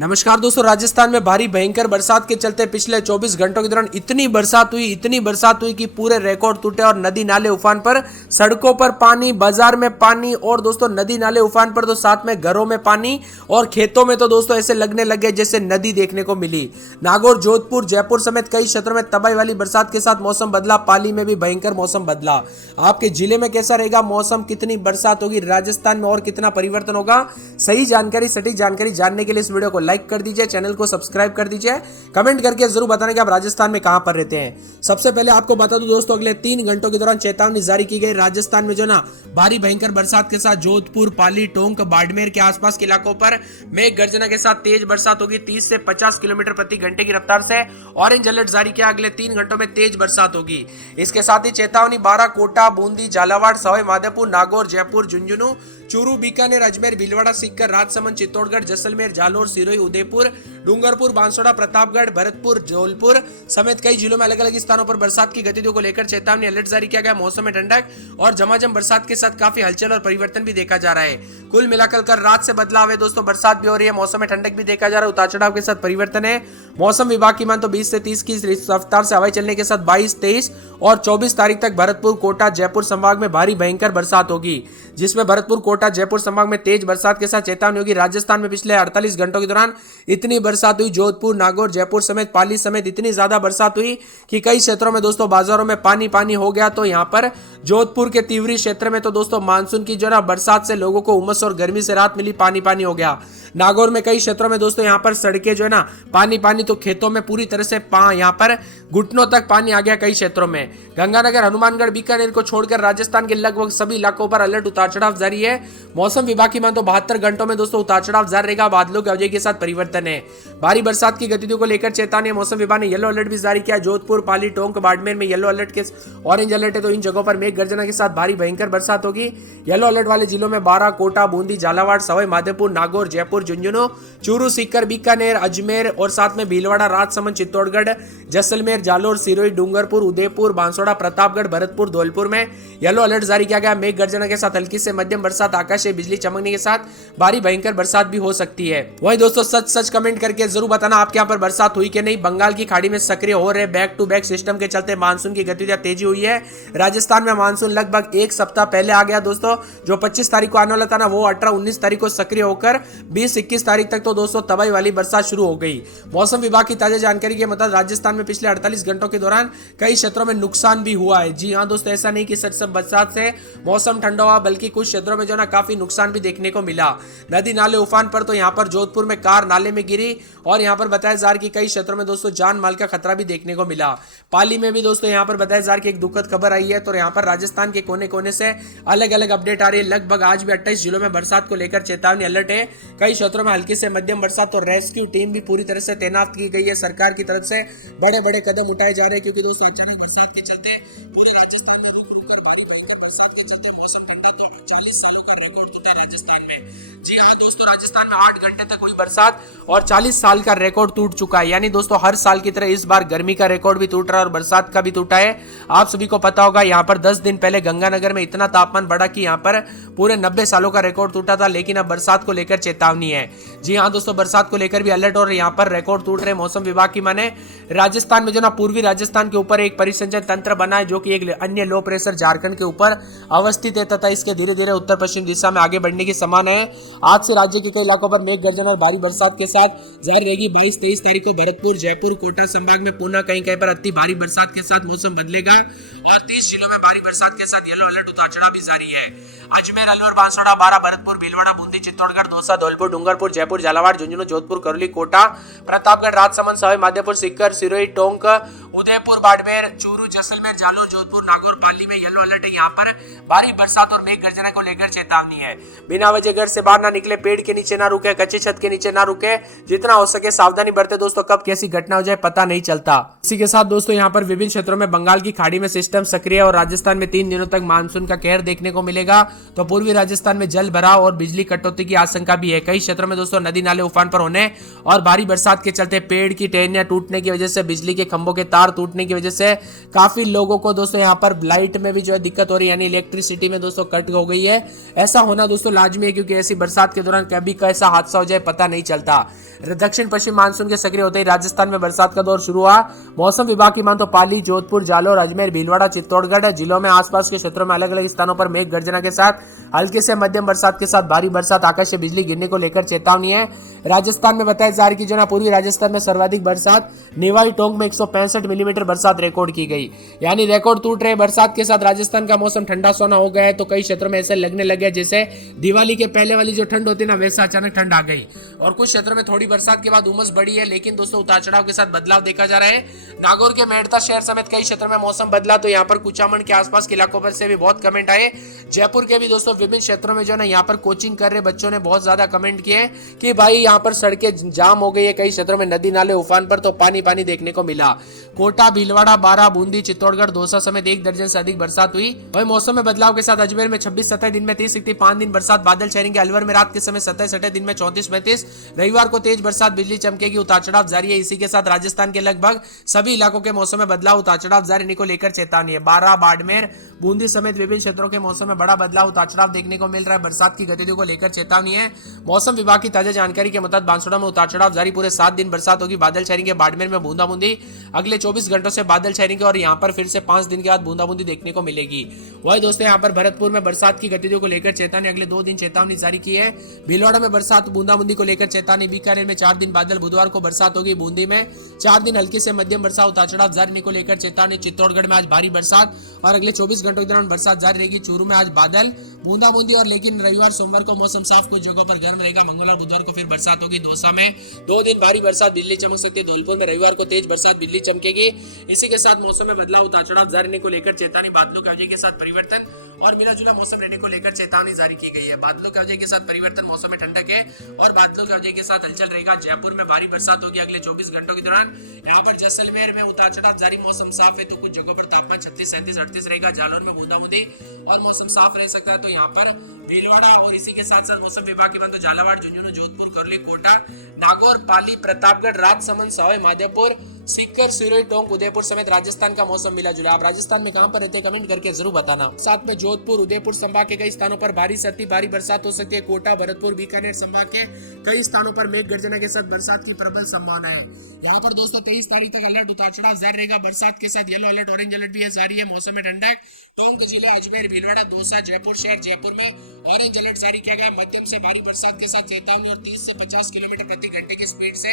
नमस्कार दोस्तों, राजस्थान में भारी भयंकर बरसात के चलते पिछले 24 घंटों के दौरान इतनी बरसात हुई कि पूरे रिकॉर्ड टूटे और नदी नाले उफान पर, सड़कों पर पानी, बाजार में पानी और दोस्तों नदी नाले उफान पर तो साथ में घरों में पानी और खेतों में तो दोस्तों ऐसे लगने लगे जैसे नदी देखने को मिली। नागौर, जोधपुर, जयपुर समेत कई क्षेत्रों में तबाही वाली बरसात के साथ मौसम बदला। पाली में भी भयंकर मौसम बदला। आपके जिले में कैसा रहेगा मौसम, कितनी बरसात होगी राजस्थान में और कितना परिवर्तन होगा, सही जानकारी, सटीक जानकारी जानने के लिए इस वीडियो को लाइक कर दीजिए, चैनल को सब्सक्राइब कर दीजिए, कमेंट करके जरूर बताना कि आप राजस्थान में कहां पर रहते हैं। सबसे पहले आपको बता दूं दोस्तों, अगले 3 घंटों के दौरान चेतावनी जारी की गई। राजस्थान में जो ना भारी भयंकर बरसात के साथ जोधपुर, पाली, टोंक, बाड़मेर के आसपास के इलाकों पर मेघ गर्जना के साथ तेज बरसात होगी। 30 से 50 किलोमीटर प्रति घंटे की रफ्तार से ऑरेंज अलर्ट जारी किया। अगले 3 घंटों में तेज बरसात होगी। इसके साथ ही चेतावनी 12 कोटा, बूंदी, झालावाड़, सवाई माधोपुर, नागौर, जयपुर, झुंझुनू, चूरू, बीकानेर, अजमेर, भीलवाड़ा, सीकर, राजसमंद, चित्तौड़गढ़, जैसलमेर, जालोर, सिरोही, उदयपुर, डूंगरपुर, बांसवाड़ा, प्रतापगढ़, भरतपुर, धौलपुर समेत कई जिलों में अलग अलग स्थानों पर बरसात की गतिविधियों को लेकर चेतावनी अलर्ट जारी किया गया। मौसम में ठंडक और झमाझम बरसात के साथ काफी हलचल और परिवर्तन भी देखा जा रहा है। कुल मिलाकर कल रात से बदलाव है दोस्तों, बरसात भी हो रही है, मौसम में ठंडक भी देखा जा रहा है, उतार चढ़ाव के साथ परिवर्तन है। मौसम विभाग की मान तो 20 से 30 की रफ्तार से हवाएं चलने के साथ 22, 23 और 24 तारीख तक भरतपुर, कोटा, जयपुर संभाग में भारी भयंकर बरसात होगी, जिसमें भरतपुर, कोटा, जयपुर संभाग में तेज बरसात के साथ चेतावनी होगी। राजस्थान में पिछले 48 घंटों के दौरान इतनी बरसात हुई, जोधपुर, नागौर, जयपुर समेत पाली समेत इतनी ज्यादा बरसात हुई कि कई क्षेत्रों में दोस्तों बाजारों में पानी पानी हो गया। तो यहाँ पर जोधपुर के तिवरी क्षेत्र में तो दोस्तों मानसून की जो ना बरसात से लोगों को उमस और गर्मी से राहत मिली, पानी पानी हो गया। नागौर में कई क्षेत्रों में दोस्तों यहाँ पर सड़कें जो है ना पानी पानी, तो खेतों में पूरी तरह से यहाँ पर घुटनों तक पानी आ गया कई क्षेत्रों में। गंगानगर, हनुमानगढ़, बीकानेर को छोड़कर राजस्थान के लगभग सभी इलाकों पर अलर्ट, उतार चढ़ाव जारी है। मौसम विभाग की मान तो 72 घंटों में दोस्तों उतार चढ़ाव जारी रहेगा, बादलों की अवधि के साथ परिवर्तन है। भारी बरसात की गतिविधियों को लेकर चेतावनी मौसम विभाग ने येलो अलर्ट भी जारी किया। जोधपुर, पाली, टोंक, बाड़मेर में येलो अलर्ट के ऑरेंज अलर्ट है, तो इन जगहों पर मेघ गर्जना के साथ भारी भयंकर बरसात होगी। येलो अलर्ट वाले जिलों में 12 कोटा, बूंदी, झालावाड़, सवाई माधोपुर, नागौर, जयपुर, झुंझुनू, चूरू, सीकर, बीकानेर, अजमेर और साथ में भीलवाड़ा, राजसमंद, चित्तौड़गढ़, जैसलमेर, जालोर, सिरोही, डूंगरपुर, उदयपुर, बांसवाड़ा, प्रतापगढ़, भरतपुर, धौलपुर में येलो अलर्ट जारी किया गया। मेघ गर्जना के साथ हल्की से मध्यम बरसात, आकाशीय बिजली चमकने के साथ भारी भयंकर बरसात भी हो सकती है। वही दोस्तों सच सच कमेंट करके जरूर बताना आपके यहाँ पर बरसात हुई कि नहीं। बंगाल की खाड़ी में सक्रिय हो रहे बैक टू बैक सिस्टम के चलते मानसून की गतिविधियां तेजी हुई है। राजस्थान में मानसून लगभग एक सप्ताह पहले आ गया दोस्तों। जो 25 तारीख को आने वाला था ना, वो 18-19 तारीख को सक्रिय होकर 20-21 तारीख तक तो दोस्तों तबाही वाली बरसात शुरू हो गई। मौसम विभाग की ताजा जानकारी के मुताबिक राजस्थान में पिछले 48 घंटों के दौरान कई क्षेत्रों में नुकसान भी हुआ है। जी हाँ दोस्तों, ऐसा नहीं कि सिर्फ बरसात से मौसम ठंडा हुआ, बल्कि कुछ क्षेत्रों में जो ना काफी नुकसान भी देखने को मिला। नदी नाले उफान पर, तो यहाँ पर जोधपुर में कार नाले में गिरी और यहाँ पर बताया जा रहा है कि कई क्षेत्रों में दोस्तों जान माल का खतरा भी देखने को मिला। पाली में भी दोस्तों यहाँ पर बताया जा रहा है कि एक दुखद खबर आई है। तो यहाँ पर राजस्थान के कोने कोने से अलग अलग अपडेट आ रही है। लगभग आज भी 28 जिलों में बरसात को लेकर चेतावनी अलर्ट है। कई क्षेत्रों में हल्की से मध्यम बरसात, तो रेस्क्यू टीम भी पूरी तरह से तैनात की गई है। सरकार की तरफ से बड़े बड़े कदम उठाए जा रहे हैं, क्योंकि दोस्तों अचानक बरसात के चलते पूरे राजस्थान में रुक रुक कर भारी भयंकर बरसात के चलते मौसम ठंडा, तो 40 सालों का रिकॉर्ड टूटा है राजस्थान में। जी हाँ दोस्तों, राजस्थान में 8 घंटे तक हुई बरसात और 40 साल का रिकॉर्ड टूट चुका है। यानी दोस्तों हर साल की तरह इस बार गर्मी का रिकॉर्ड भी टूट रहा है और बरसात का भी टूटा है। आप सभी को पता होगा, यहाँ पर 10 दिन पहले गंगानगर में इतना तापमान बढ़ा कि यहाँ पर पूरे 90 सालों का रिकॉर्ड टूटा था। लेकिन अब बरसात को लेकर चेतावनी है। जी हाँ दोस्तों, बरसात को लेकर भी अलर्ट और यहाँ पर रिकॉर्ड टूट रहे। मौसम विभाग की माने राजस्थान में जो ना पूर्वी राजस्थान के ऊपर एक परिसंचरण तंत्र बना है, जो कि एक अन्य लो प्रेशर झारखंड के ऊपर अवस्थित है तथा इसके धीरे धीरे उत्तर पश्चिम दिशा में आगे बढ़ने की संभावना है। आज से राज्य के कई इलाकों पर मेघ गर्जना और भारी बरसात के साथ जारी रहेगी। 22-23 तारीख को भरतपुर, जयपुर, कोटा संभाग में पुनः कहीं कहीं पर अति भारी बरसात के साथ मौसम बदलेगा और 30 जिलों में भारी बरसात के साथ येलो अलर्ट, उतार चढ़ाव भी जारी है। अजमेर, अलवर, बांसवाड़ा, 12, भरतपुर, भीलवाड़ा, बूंदी, चित्तौड़गढ़, दौसा, धौलपुर, डूंगरपुर, जयपुर, झालावाड़, झुंझुनू, जोधपुर, करौली, कोटा, प्रतापगढ़, राजसमंद, सवाई माधोपुर, सीकर, सिरोही, टोंक, उदयपुर, बाड़मेर, चूरू, जैसलमेर, जालोर, जोधपुर, नागौर, पाली में येलो अलर्ट है। यहाँ पर भारी बरसात और मेघ गर्जना को लेकर चेतावनी है। बिना वजह घर से बाहर ना निकले, पेड़ के नीचे ना रुके, कच्चे छत के नीचे ना रुके, जितना हो सके सावधानी बरते दोस्तों। कब कैसी घटना हो जाए पता नहीं चलता। इसी के साथ दोस्तों यहाँ पर विभिन्न क्षेत्रों में बंगाल की खाड़ी में सिस्टम सक्रिय और राजस्थान में 3 दिनों तक मानसून का कहर देखने को मिलेगा। तो पूर्वी राजस्थान में जल भराव और बिजली कटौती की आशंका भी है। कई क्षेत्रों में दोस्तों नदी नाले उफान पर होने और भारी बरसात के चलते पेड़ की टहनियां टूटने की वजह से, बिजली के खंभों के तार टूटने की वजह से काफी लोगों को दोस्तों यहाँ पर लाइट में भी जो है दिक्कत हो रही है, यानी इलेक्ट्रिसिटी में दोस्तों कट हो गई है। ऐसा होना दोस्तों लाजमी है, क्योंकि ऐसी बरसात के दौरान कभी कैसा हादसा हो जाए पता नहीं चलता। दक्षिण पश्चिम मानसून के सक्रिय होते ही राजस्थान में बरसात का दौर शुरू हुआ। मौसम विभाग की मान तो पाली, जोधपुर, जालोर, अजमेर, भीलवाड़ा, चित्तौड़गढ़ जिलों में आसपास के क्षेत्रों में अलग अलग स्थानों पर मेघ गर्जना के साथ हल्के से मध्यम बरसात के साथ भारी बरसात, आकाशीय बिजली गिरने को लेकर चेतावनी है। राजस्थान में बताया जा रहा है कि जो ना पूर्वी राजस्थान में सर्वाधिक बरसात निवाई टोंक में 165 मिलीमीटर बरसात रिकॉर्ड की गई, यानी रिकॉर्ड टूट रहे। बरसात के साथ राजस्थान का मौसम ठंडा सोना हो गया है, तो कई क्षेत्रों में ऐसे लगने लगे जैसे दिवाली के पहले वाली जो ठंड होती है ना, वैसा अचानक ठंड आ गई। और कुछ क्षेत्रों में थोड़ी बरसात के बाद उमस बढ़ी है, लेकिन दोस्तों उतार चढ़ाव के साथ बदलाव देखा जा रहा है। नागौर के मेड़ता शहर समेत कई क्षेत्रों में मौसम बदला, तो यहाँ पर कुचामन के आसपास के इलाकों पर से भी बहुत कमेंट आए। जयपुर के भी दोस्तों विभिन्न क्षेत्रों में जो है यहाँ पर कोचिंग कर रहे बच्चों ने बहुत ज्यादा कमेंट किए कि भाई यहाँ पर सड़कें जाम हो गई है, कई क्षेत्रों में नदी नाले उफान पर, तो पानी पानी देखने को मिला। कोटा, भीलवाड़ा, बारां, बूंदी, चित्तौड़गढ़, दौसा समेत 1 दर्जन से अधिक बरसात हुई। वही मौसम में बदलाव के साथ अजमेर में 26-27 दिन में 30-31 5 दिन बरसात, बादल छाएंगे। अलवर में रात के समय 27-28 दिन में 34-35, रविवार को तेज बरसात, बिजली चमकेगी। उतार चढ़ाव जारी है। इसी के साथ राजस्थान के लगभग सभी इलाकों के मौसम में बदलाव, उतार चढ़ाव जारी को लेकर चेतावनी है। बारां, बाड़मेर, बूंदी समेत विभिन्न क्षेत्रों के मौसम में बड़ा बदलाव, उतार चढ़ाव देखने को मिल रहा है। बरसात की गतिविधियों को लेकर चेतावनी है। मौसम विभाग की ताजा जानकारी के मुताबिक बांसवाड़ा में उतार चढ़ाव जारी, पूरे 7 दिन बरसात होगी, बादल छाएंगे। बाड़मेर में बूंदाबूंदी, अगले 24 घंटों से बादल छाएंगे और यहाँ पर फिर से 5 दिन के बाद बूंदाबूंदी देखने को मिलेगी। वही दोस्तों यहाँ पर भरतपुर में बरसात की गतिविधियों को लेकर चेतावनी, अगले 2 दिन चेतावनी जारी की है। भीलवाड़ा में बरसात बूंदाबूंदी को लेकर चेतावनी। बीकानेर में 4 दिन बादल, बुधवार को बरसात होगी। बूंदी में 4 दिन हल्की से मध्यम बरसात, उतार चढ़ाव जारी को लेकर चेतावनी। चित्तौड़गढ़ में आज भारी बरसात और अगले 24 घंटों के दौरान बरसात जारी रहेगी। चूरू में आज बादल, बूंदाबूंदी और लेकिन रविवार सोमवार को मौसम साफ, कुछ जगहों पर गर्म रहेगा। मंगलवार बुधवार को फिर बरसात होगी। दौसा में 2 दिन भारी बरसात, बिजली चमक सकती है। धौलपुर में रविवार को तेज बरसात, बिजली चमकेगी। इसी के साथ मौसम में बदलाव, उतार चढ़ाव जारी को लेकर चेतावनी। बादलों के के साथ परिवर्तन और मिला जुला मौसम रहने को लेकर चेतावनी जारी की गई है। बादलों के के साथ परिवर्तन, मौसम में ठंडक है और बादलों के साथ हलचल रहेगा। जयपुर में भारी बरसात होगी अगले 24 घंटों के दौरान। यहाँ पर जैसलमेर में उतार चढ़ाव जारी, मौसम साफ है, तो कुछ जगहों पर तापमान 36, 37, 38 रहेगा। जालौर में बूंदाबूंदी और मौसम साफ रह सकता है, तो यहाँ पर भीलवाड़ा और इसी के साथ साथ मौसम विभाग के बंद झालावाड़, झुंझुनू, जोधपुर, करौली, कोटा, नागौर, पाली, प्रतापगढ़, राजसमंद, सवाई माधोपुर, सीकर, सिरोही, टोंक, उदयपुर समेत राजस्थान का मौसम मिला जुला। आप राजस्थान में कहां पर रहते हैं कमेंट करके जरूर बताना। साथ में जोधपुर, उदयपुर संभाग के कई स्थानों पर भारी से अति भारी बरसात हो सकती है। कोटा, भरतपुर, बीकानेर संभाग के कई स्थानों पर मेघ गर्जना के साथ बरसात की प्रबल संभावना है। यहाँ पर दोस्तों 23 तारीख तक अलर्ट, उतार चढ़ाव जारी रहेगा। बरसात के साथ येलो अलर्ट, ऑरेंज अलर्ट भी है जारी है। मौसम में ठंडक, टोंक जिले, अजमेर, भीलवाड़ा, दौसा, जयपुर शहर, जयपुर में ऑरेंज अलर्ट जारी किया गया। मध्यम से भारी बरसात के साथ चेतावनी और 30 से 50 किलोमीटर प्रति घंटे की स्पीड से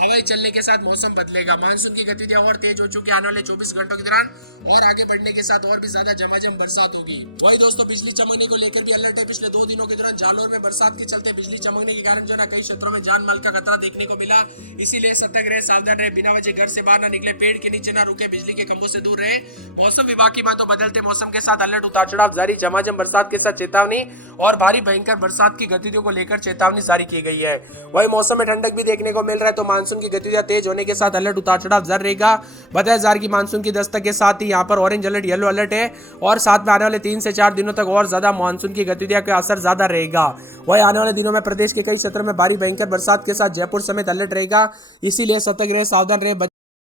हवाई चलने के साथ मौसम बदलेगा। मानसून की गतिविधियां और तेज हो चुकी है। आने वाले 24 घंटों के दौरान और आगे बढ़ने के साथ और भी ज्यादा झमाझम बरसात होगी। वही दोस्तों बिजली चमकने को लेकर भी अलर्ट है। पिछले 2 दिनों के दौरान जालोर में बरसात के चलते बिजली चमकने के कारण जो ना कई क्षेत्रों में जान माल का खतरा देखने को मिला। इसीलिए सतर्क रहे, सावधान रहे, बिना वजह घर से बाहर न निकले, पेड़ के नीचे न रुके, बिजली के खंभों से दूर रहे। मौसम विभाग की बात तो बदलते मौसम के साथ अलर्ट, उतार चढ़ाव जारी, झमाझम बरसात के साथ चेतावनी और भारी भयंकर बरसात की गतिविधियों को लेकर चेतावनी जारी की गई है। वही मौसम में ठंडक भी देखने को मिल रहा है, तो मानसून की गतिविधियां तेज होने के साथ अलर्ट, उतार चढ़ाव जारी रहेगा। बताया जा रहा है कि मानसून की दस्तक के साथ ही यहाँ पर ऑरेंज अलर्ट, येलो अलर्ट है और साथ में आने वाले 3 से 4 दिनों तक और ज्यादा मानसून की गतिविधियों का असर ज्यादा रहेगा। वही आने वाले दिनों में प्रदेश के कई क्षेत्रों में भारी भयंकर बरसात के साथ जयपुर समेत अलर्ट रहेगा। इसीलिए सतर्क रहे, सावधान रहे।